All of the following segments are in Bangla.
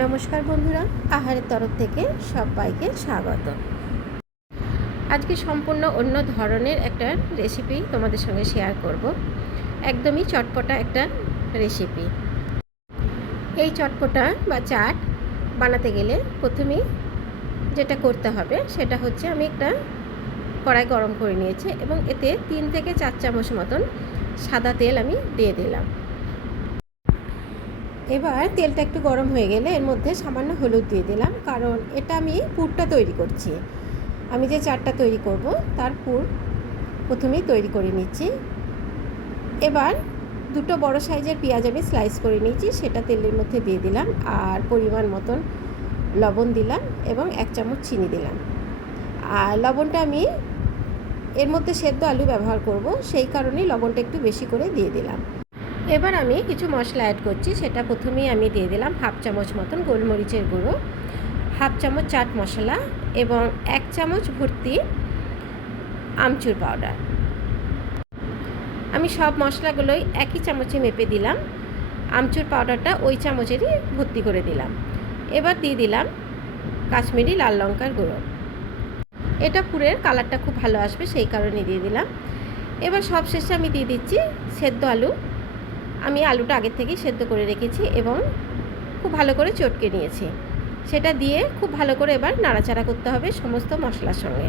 নমস্কার বন্ধুরা, আহারের তরফ থেকে সবাইকে স্বাগত। আজকে সম্পূর্ণ অন্য ধরনের একটা রেসিপি তোমাদের সঙ্গে শেয়ার করব। একদমই চটপটা একটা রেসিপি। এই চটপটা বা চাট বানাতে গেলে প্রথমেই যেটা করতে হবে সেটা হচ্ছে আমি একটা কড়াই গরম করে নিয়েছি এবং এতে 3 থেকে 4 চামচ মতন সাদা তেল আমি দিয়ে দিলাম। এবার তেলটা একটু গরম হয়ে গেলে এর মধ্যে সামান্য হলুদ দিয়ে দিলাম, কারণ এটা আমি পুরটা তৈরি করছি। আমি যে চাটটা তৈরি করব তার পুর প্রথমেই তৈরি করে নিচ্ছি। এবার দুটো বড় সাইজের পেঁয়াজ আমি স্লাইস করে নিয়েছি, সেটা তেলের মধ্যে দিয়ে দিলাম। আর পরিমাণ মতন লবণ দিলাম এবং 1 চামচ চিনি দিলাম। আর লবণটা আমি এর মধ্যে সেদ্ধ আলু ব্যবহার করব, সেই কারণেই লবণটা একটু বেশি করে দিয়ে দিলাম। এবার আমি কিছু মশলা অ্যাড করছি। সেটা প্রথমেই আমি দিয়ে দিলাম 1/2 চামচ মতন গোলমরিচের গুঁড়ো, 1/2 চামচ চাট মশলা এবং 1 চামচ ভর্তি আমচুর পাউডার। আমি সব মশলাগুলোই একই চামচে মেপে দিলাম। আমচুর পাউডারটা ওই চামচেরই ভর্তি করে দিলাম। এবার দিয়ে দিলাম কাশ্মীরি লাল লঙ্কার গুঁড়ো। এটা পুরের কালারটা খুব ভালো আসবে, সেই কারণে দিয়ে দিলাম। এবার সব শেষে আমি দিয়ে দিচ্ছি সেদ্ধ আলু। আমি আলুটা আগের থেকেই সেদ্ধ করে রেখেছি এবং খুব ভালো করে চটকে নিয়েছি। সেটা দিয়ে খুব ভালো করে এবার নাড়াচাড়া করতে হবে সমস্ত মশলার সঙ্গে।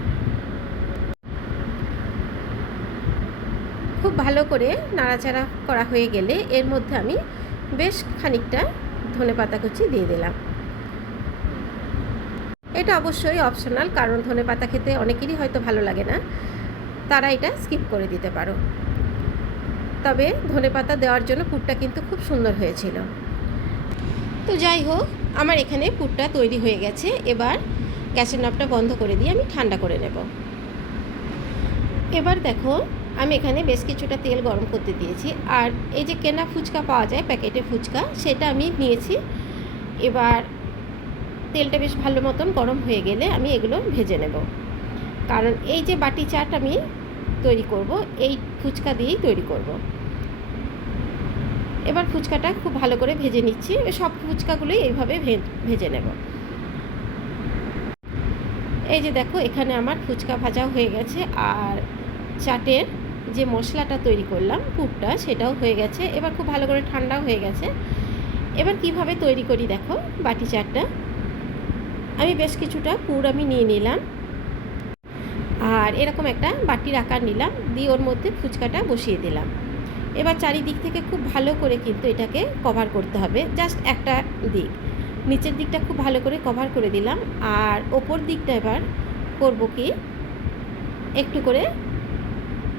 খুব ভালো করে নাড়াচাড়া করা হয়ে গেলে এর মধ্যে আমি বেশ খানিকটা ধনেপাতা কুচি দিয়ে দিলাম। এটা অবশ্যই অপশনাল, কারণ ধনেপাতা খেতে অনেকেরই হয়তো ভালো লাগে না, তারা এটা স্কিপ করে দিতে পারো। তবে ধনেপাতা দেওয়ার জন্য পুরটা কিন্তু খুব সুন্দর হয়েছিল। তো যাই হোক, আমার এখানে পুরটা তৈরি হয়ে গেছে। এবার গ্যাসের নবটা বন্ধ করে দিয়ে আমি ঠান্ডা করে নেব। এবার দেখো, আমি এখানে বেশ কিছুটা তেল গরম করতে দিয়েছি। আর এই যে কেনা ফুচকা পাওয়া যায়, প্যাকেটে ফুচকা, সেটা আমি নিয়েছি। এবার তেলটা বেশ ভালো মতন গরম হয়ে গেলে আমি এগুলো ভেজে নেব, কারণ এই যে বাটি চাট আমি তৈরি করব এই ফুচকা দিয়েই তৈরি করব। এবার ফুচকাটা খুব ভালো করে ভেজে নিচ্ছি। সব ফুচকাগুলোই এইভাবে ভেজে নেব। এই যে দেখো, এখানে আমার ফুচকা ভাজাও হয়ে গেছে আর চাটের যে মশলাটা তৈরি করলাম পুরটা, সেটাও হয়ে গেছে। এবার খুব ভালো করে ঠান্ডাও হয়ে গেছে। এবার কিভাবে তৈরি করি দেখো বাটি চাটটা। আমি বেশ কিছুটা পুর আমি নিয়ে নিলাম আর এরকম একটা বাটির আকার নিলাম, দিয়ে ওর মধ্যে ফুচকাটা বসিয়ে দিলাম। এবার চারিদিক থেকে খুব ভালো করে কিন্তু এটাকে কভার করতে হবে। জাস্ট একটা দিক, নিচের দিকটা খুব ভালো করে কভার করে দিলাম। আর ওপর দিকটা এবার করব কি, একটু করে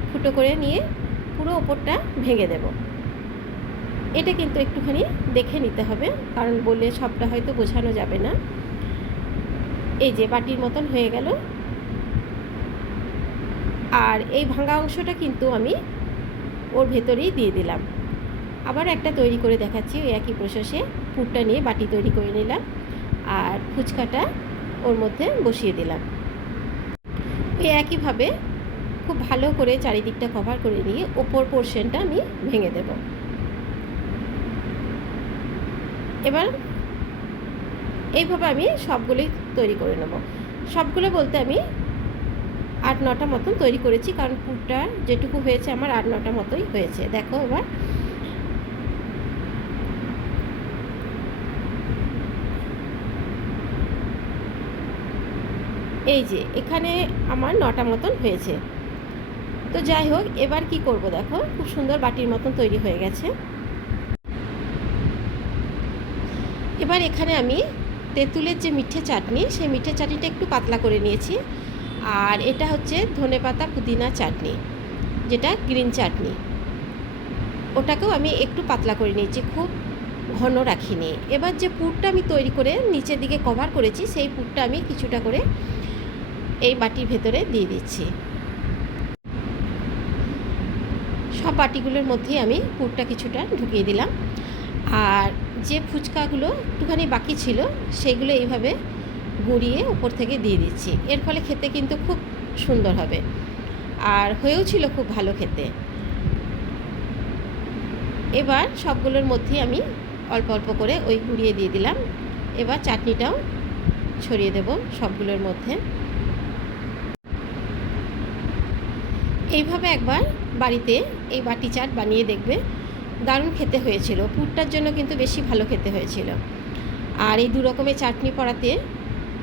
ফুটো করে নিয়ে পুরো ওপরটা ভেঙে দেব। এটা কিন্তু একটুখানি দেখে নিতে হবে, কারণ বলে সবটা হয়তো বোঝানো যাবে না। এই যে বাটির মতন হয়ে গেল। আর এই ভাঙা অংশটা কিন্তু আমি ওর ভেতরেই দিয়ে দিলাম। আবার একটা তৈরি করে দেখাচ্ছি। ওই একই প্রসেসে পুরটা নিয়ে বাটি তৈরি করে নিলাম আর ফুচকাটা ওর মধ্যে বসিয়ে দিলাম। এই একইভাবে খুব ভালো করে চারিদিকটা কভার করে নিয়ে ওপর পোর্শনটা আমি ভেঙে দেব। এবার এইভাবে আমি সবগুলোই তৈরি করে নেব। সবগুলো বলতে আমি 8-9টা মতন তৈরি করেছি, কারণ পুরটা যেটুকু হয়েছে আমার 8-9টা মতোই হয়েছে। দেখো এবার এই যে এখানে আমার 9টা মতন হয়েছে। তো যাই হোক, এবার কি করব দেখো, খুব সুন্দর বাটির মতন তৈরি হয়ে গেছে। এবার এখানে আমি তেঁতুলের যে মিঠে চাটনি, সেই মিঠে চাটনিটা একটু পাতলা করে নিয়েছি। আর এটা হচ্ছে ধনেপাতা পুদিনা চাটনি, যেটা গ্রিন চাটনি, ওটাকেও আমি একটু পাতলা করে নিয়েছি, খুব ঘন রাখিনি। এবার যে পুরটা আমি তৈরি করে নিচের দিকে কভার করেছি, সেই পুরটা আমি কিছুটা করে এই বাটির ভেতরে দিয়ে দিচ্ছি। সব বাটিগুলোর মধ্যেই আমি পুরটা কিছুটা ঢুকিয়ে দিলাম। আর যে ফুচকাগুলো একটুখানি বাকি ছিল, সেগুলো এইভাবে গুঁড়িয়ে উপর থেকে দিয়ে দিচ্ছি। এর ফলে খেতে কিন্তু খুব সুন্দর হবে, আর হয়েও ছিল খুব ভালো খেতে। এবার সবগুলোর মধ্যেই আমি অল্প অল্প করে ওই গুঁড়িয়ে দিয়ে দিলাম। এবার চাটনিটাও ছড়িয়ে দেব সবগুলোর মধ্যে। এইভাবে একবার বাড়িতে এই বাটি চাট বানিয়ে দেখবে, দারুণ খেতে হয়েছিল। পুরটার জন্য কিন্তু বেশি ভালো খেতে হয়েছিল। আর এই 2 রকমের চাটনি পড়াতে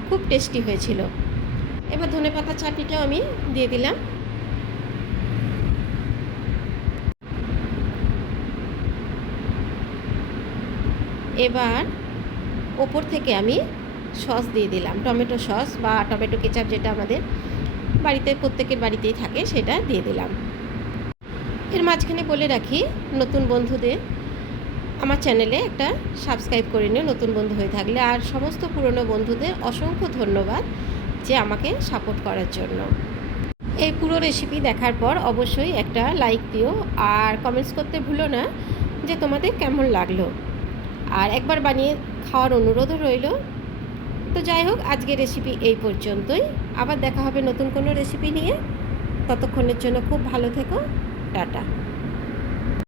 খুব টেস্টি হয়েছিল। এবার ধনেপাতা চাটনিটাও আমি দিয়ে দিলাম। এবার ওপর থেকে আমি সস দিয়ে দিলাম, টমেটো সস বা টমেটো কেচাপ, যেটা আমাদের বাড়িতে প্রত্যেকের বাড়িতেই থাকে, সেটা দিয়ে দিলাম। এর মাঝখানে বলে রাখি, নতুন বন্ধুদের আমার চ্যানেলে একটা সাবস্ক্রাইব করে নিও নতুন বন্ধু হয়ে থাকলে। আর সমস্ত পুরনো বন্ধুদের অসংখ্য ধন্যবাদ যে আমাকে সাপোর্ট করার জন্য। এই পুরো রেসিপি দেখার পর অবশ্যই একটা লাইক দিও, আর কমেন্টস করতে ভুলো না যে তোমাদের কেমন লাগলো। আর একবার বানিয়ে খাওয়ার অনুরোধও রইল। তো যাই হোক, আজকের রেসিপি এই পর্যন্তই। আবার দেখা হবে নতুন কোনো রেসিপি নিয়ে। ততক্ষণের জন্য খুব ভালো থেকো। টাটা।